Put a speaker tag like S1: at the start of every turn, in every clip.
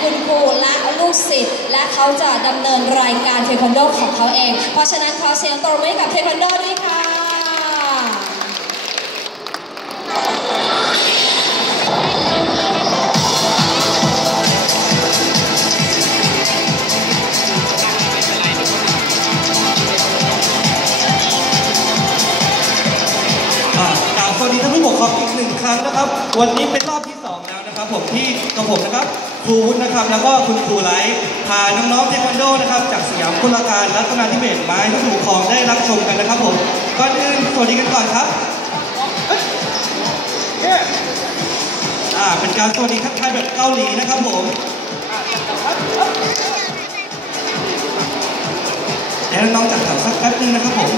S1: คุณครูและลูกศิษย์และเขาจะดำเนินรายการเทควันโดของเขาเอง เพราะฉะนั้นขอเสียงตบมือให้กับเทควันโดด้วยค่ะ
S2: อ่ากล่าวสวัสดีท่านผู้ปกครองอีกหนึ่งครั้งนะครับ วันนี้เป็น ผมที่กับผมนะครับครูวุฒินะครับ แล้วก็คุณครูไลท์พาน้องๆเทควันโดนะครับ จากสยามกุลการและตนาธิเบศไม้ท่านผู้ปกครองได้รับชมกันนะครับผมก่อนอื่นสวัสดีกันก่อนครับอ่าเป็นการสวัสดีทักทายแบบเกาหลีนะครับผมเดี๋ยวน้องจัดแถวสักแป๊บนึงนะครับผม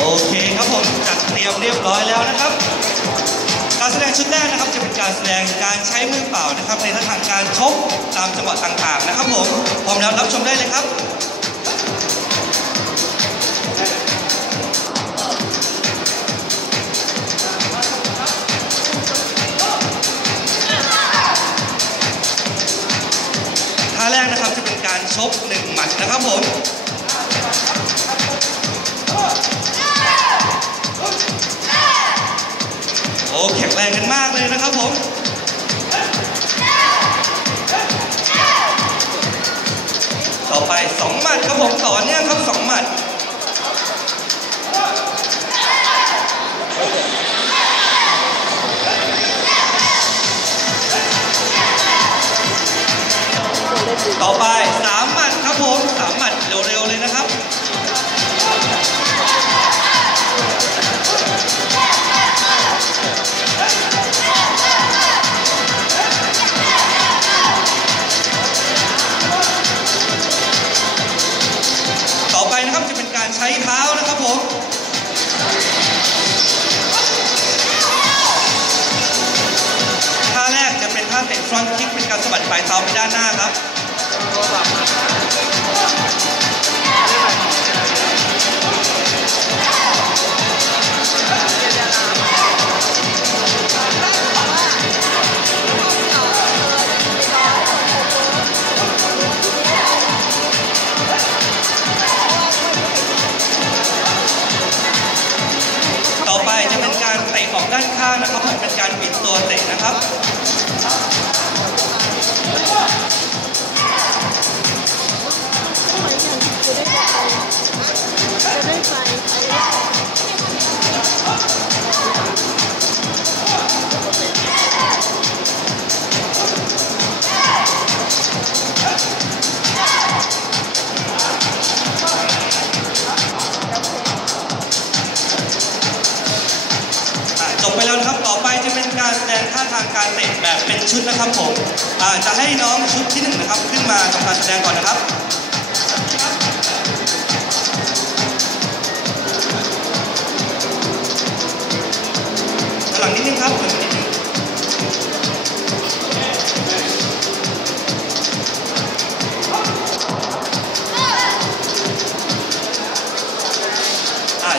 S2: โอเคครับผมจัดเตรียมเรียบร้อยแล้วนะครับ การแสดงชุดแรกนะครับจะเป็นการแสดงการใช้มือเปล่านะครับ ในท่าทางการชกตามจังหวะต่างๆนะครับผมพร้อมแล้วรับชมได้เลยครับท่าแรกนะครับจะเป็นการชกหนึ่งหมัดนะครับผม แข็งแรงกันมากเลยนะครับผมต่อไปสองหมัดครับผมต่อเนื่องครับสองหมัด เป็นการสะบัดปลายเท้าไปด้านหน้าครับต่อไปจะเป็นการเตะออกด้านข้างนะครับผมเป็นการบิดตัวเตะนะครับาทางการเตะแบบเป็นชุดนะครับผมอาจะให้น้องชุดที่หนึ่งนะครับ ขึ้นมาทำการแสดงก่อนนะครับหลังนิดนึงครับ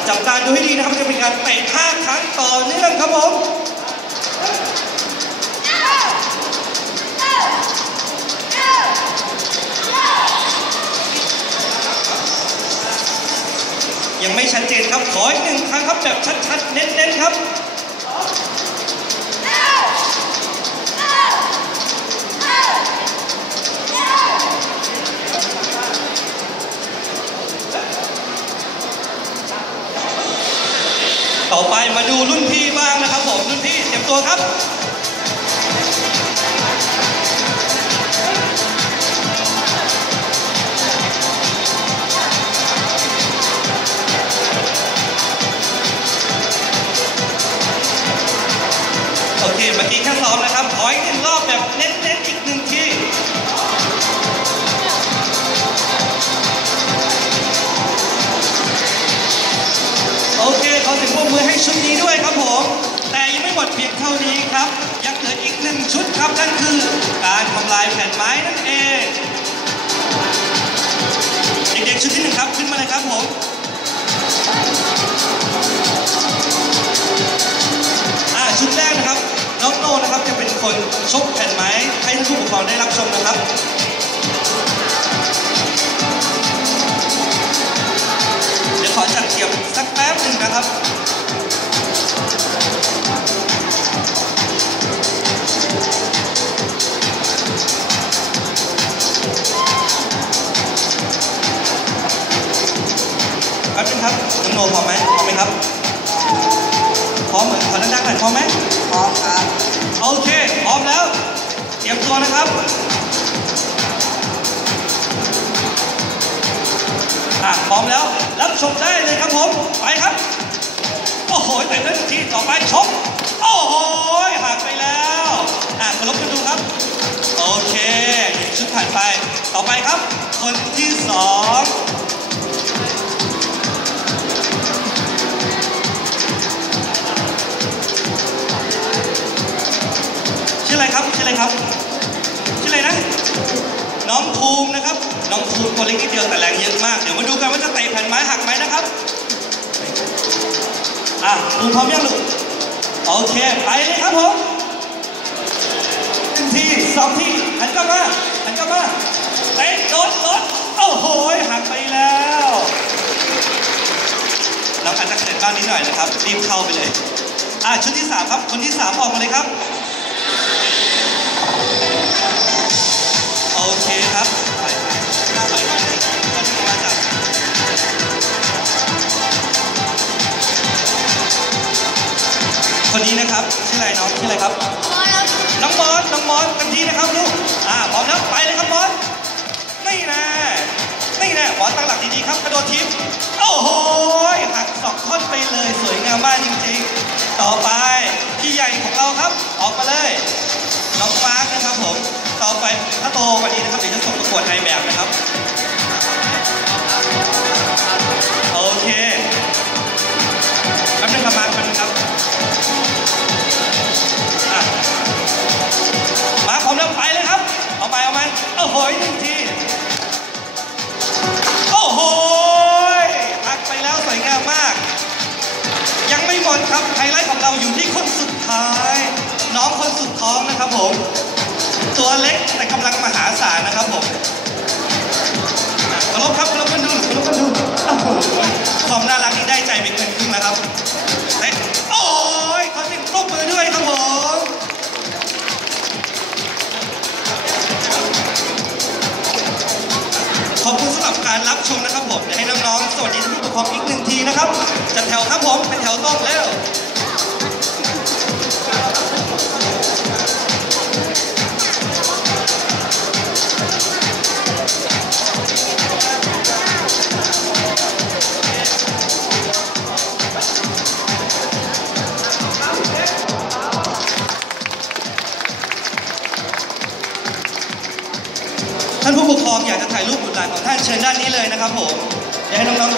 S2: จับตาดูให้ดีนะครับจะเป็นการเตะท่าครั้งต่อเนื่องครับผม ยังไม่ชัดเจนครับ ขออีกหนึ่งครั้งครับแบบชัดๆ เน้นๆ ครับต่อไปมาดูรุ่นพี่บ้างนะครับผมรุ่นพี่เตรียมตัวครับ ทั้สองนะครับ ขออีกหนึ่งรอบแบบเน้นๆอีกหนึ่งทีโอเคขอถึงพวกมือให้ชุดนี้ด้วยครับผม แต่ยังไม่หมดเพียงเท่านี้ครับ ยังเหลืออีกหนึ่งชุดครับนั่นคือ การทำลายแผ่นไม้นั่นเอง เด็กๆชุดที่หนึ่งครับขึ้นมาเลยครับผม ครับจะเป็นคนชกแผ่นไม้ให้ท่านผู้ปกครองได้รับชมนะครับเดี๋ยวขอจัดเก็บสักแป๊บหนึ่งนะครับแป๊บนึงครับน้องโนพร้อมไหมพร้อมไหมครับ พร้อมขอดังๆหน่อยพร้อมไหม
S3: พร้อมครับ
S2: โอเค พร้อมแล้ว เตรียมตัวนะครับอะพร้อมแล้ว รับชมได้เลยครับผม ไปครับ โอ้โหแต่เล่นทีต่อไปชกโอ้โหหักไปแล้วอะมาลบกันดูครับ โอเค ชุดผ่านไป ต่อไปครับ คนที่สอง อะไรครับ ชื่ออะไรนะ น้องภูมินะครับ น้องภูมิตัวเล็กนิดเดียวแต่แรงเยอะมาก เดี๋ยวมาดูกันว่าจะเตะแผ่นไม้หักไหมนะครับ อะภูมิพร้อมยังลูก โอเค ไปเลยครับผมหนึ่งทีสองทีหันกลับมาหันกลับมาเตะโดนโดนโอ้โห หักไปแล้ว เราอาจจะเสร็จบ้างนิดหน่อยนะครับ รีบเข้าไปเลย อะชุดที่สามครับ คนที่สามออกมาเลยครับ คครับไปไปไปก็จะมาจากคนนี้นะครับชื่ออะไรน้องชื่ออะไรครับน้องมอสน้องมอสเต็มที่นะครับลูกอ่าพร้อมแล้วไปเลยครับมอสนี่นะนี่นะมอสตั้งหลักดีๆครับกระโดดทีมโอ้โหหักสองท่อนไปเลยสวยงามมากจริงๆ ต่อไปพี่ใหญ่ของเราครับ ออกมาเลยน้องมาร์คนะครับผมต่อ ไป ถ้าโตกว่านี้นะครับเดี๋ยวจะส่งประกวดในแบบนะครับ โอเคแป๊บนึงครับมาร์คแป๊บนึงครับมาพร้อมแล้วไปเลยครับ เอาไปเอาไปโอ้โหหนึ่งทีโอ้โหหักไปแล้วสวยงามมาก ยังไม่หมดครับไฮไลท์ของเราอยู่ที่คนสุดท้าย น้องคนสุดท้องนะครับผม ตัวเล็กแต่กำลังมหาศาลนะครับผมอะลบครับมาลบกันดูมาลบกันดูโอ้โหความน่ารักนี่ได้ใจไปเกินครึ่งแล้วครับเอ๊ะโอ้ยขอเสียงปรบมือด้วยครับผมขอบคุณสำหรับการรับชมนะครับผมให้น้องๆสวัสดีท่านผู้ปกครองอีกหนึ่งทีนะครับจัดแถวครับผมเป็นแถวตรงแล้ว เชิญด้านนี้เลยนะครับผมอยากให้น้องๆ